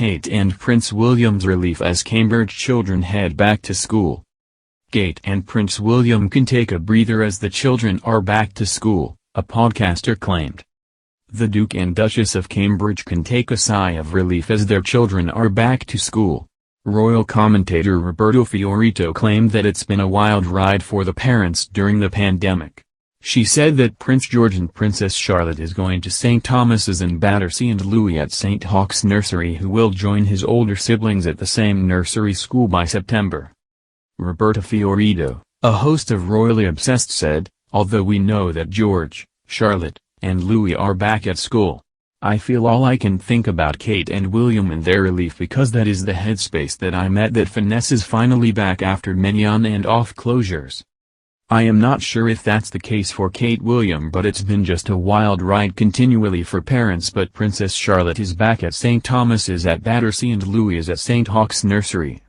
Kate and Prince William's relief as Cambridge children head back to school. Kate and Prince William can take a breather as the children are back to school, a podcaster claimed. The Duke and Duchess of Cambridge can take a sigh of relief as their children are back to school. Royal commentator Roberta Fiorito claimed that it's been a wild ride for the parents during the pandemic. She said that Prince George and Princess Charlotte is going to St. Thomas's in Battersea and Louis at St. Hawk's Nursery, who will join his older siblings at the same nursery school by September. Roberta Fiorito, a host of Royally Obsessed, said, "Although we know that George, Charlotte, and Louis are back at school, I feel all I can think about Kate and William and their relief, because that is the headspace that I'm at, that finesse is finally back after many on and off closures. I am not sure if that's the case for Kate William, but it's been just a wild ride continually for parents. But Princess Charlotte is back at St. Thomas's at Battersea and Louis is at St. Hawk's Nursery."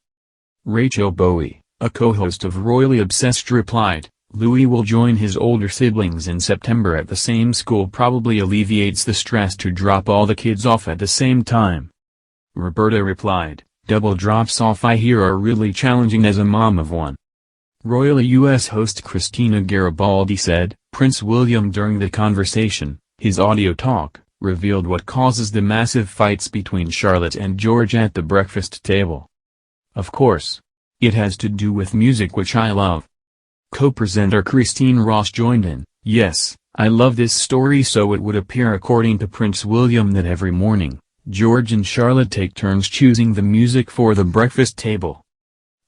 Rachel Bowie, a co-host of Royally Obsessed, replied, "Louis will join his older siblings in September at the same school, probably alleviates the stress to drop all the kids off at the same time." Roberta replied, "Double drops off I hear are really challenging as a mom of one." Royally US host Christina Garibaldi said, "Prince William during the conversation, his audio talk, revealed what causes the massive fights between Charlotte and George at the breakfast table. Of course, it has to do with music, which I love." Co-presenter Christine Ross joined in, "Yes, I love this story." So it would appear, according to Prince William, that every morning, George and Charlotte take turns choosing the music for the breakfast table.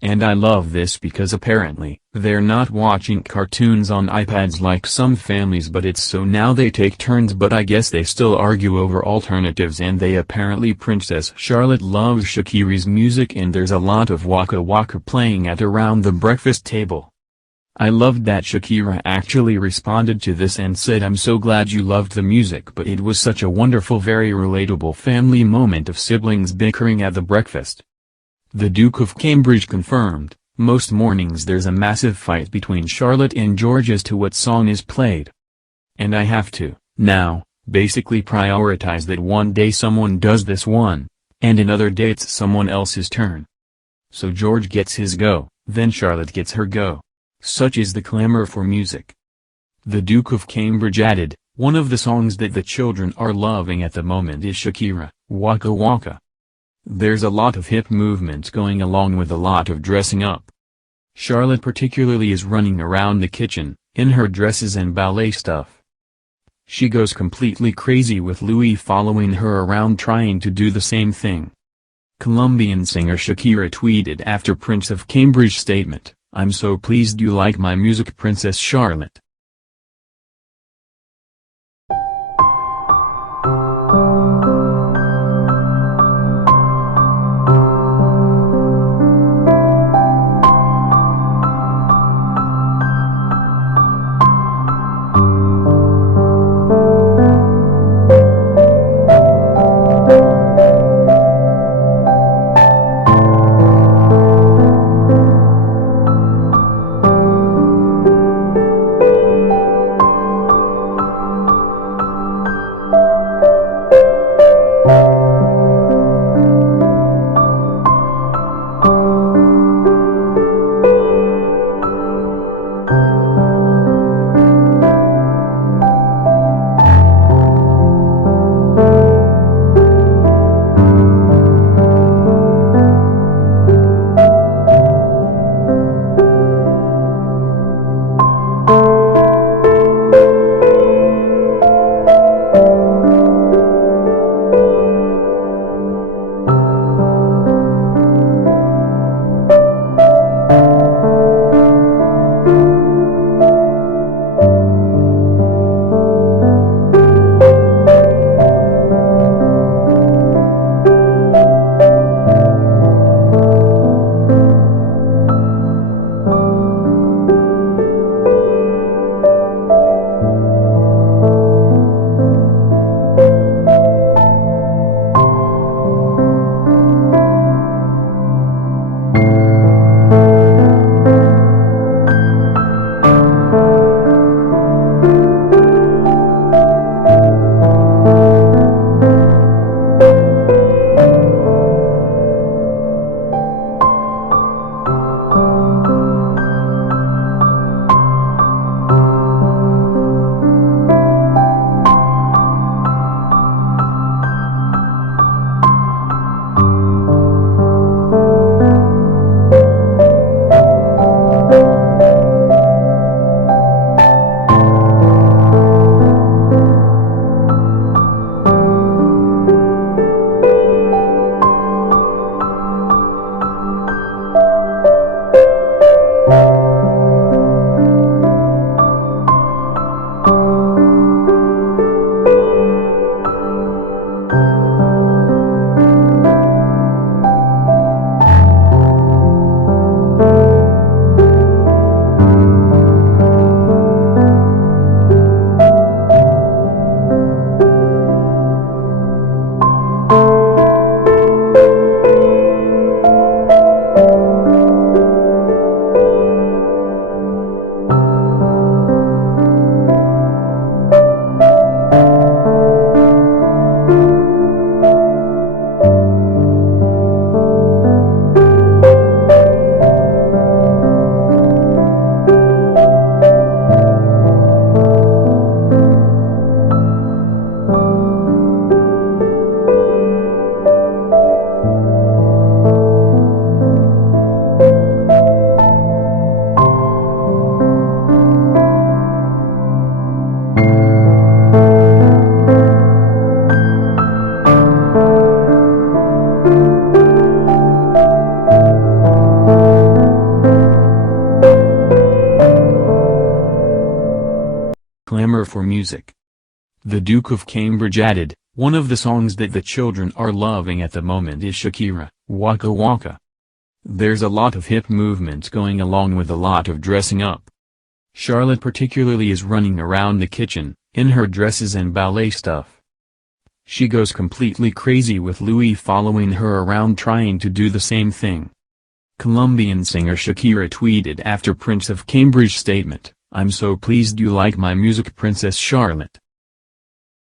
"And I love this because apparently, they're not watching cartoons on iPads like some families, but it's so now they take turns, but I guess they still argue over alternatives, and they apparently Princess Charlotte loves Shakira's music, and there's a lot of Waka Waka playing at around the breakfast table." I loved that Shakira actually responded to this and said, "I'm so glad you loved the music, but it was such a wonderful, very relatable family moment of siblings bickering at the breakfast." The Duke of Cambridge confirmed, "Most mornings there's a massive fight between Charlotte and George as to what song is played. And I have to, now, basically prioritize that one day someone does this one, and another day it's someone else's turn. So George gets his go, then Charlotte gets her go. Such is the clamor for music." The Duke of Cambridge added, "One of the songs that the children are loving at the moment is Shakira, Waka Waka. There's a lot of hip movements going along with a lot of dressing up. Charlotte particularly is running around the kitchen, in her dresses and ballet stuff. She goes completely crazy with Louis following her around trying to do the same thing." Colombian singer Shakira tweeted after Prince of Cambridge's statement, "I'm so pleased you like my music, Princess Charlotte. clamor for music. The Duke of Cambridge added, "One of the songs that the children are loving at the moment is Shakira, Waka Waka. There's a lot of hip movements going along with a lot of dressing up. Charlotte particularly is running around the kitchen, in her dresses and ballet stuff. She goes completely crazy with Louis following her around trying to do the same thing." Colombian singer Shakira tweeted after Prince of Cambridge's statement, "I'm so pleased you like my music, Princess Charlotte.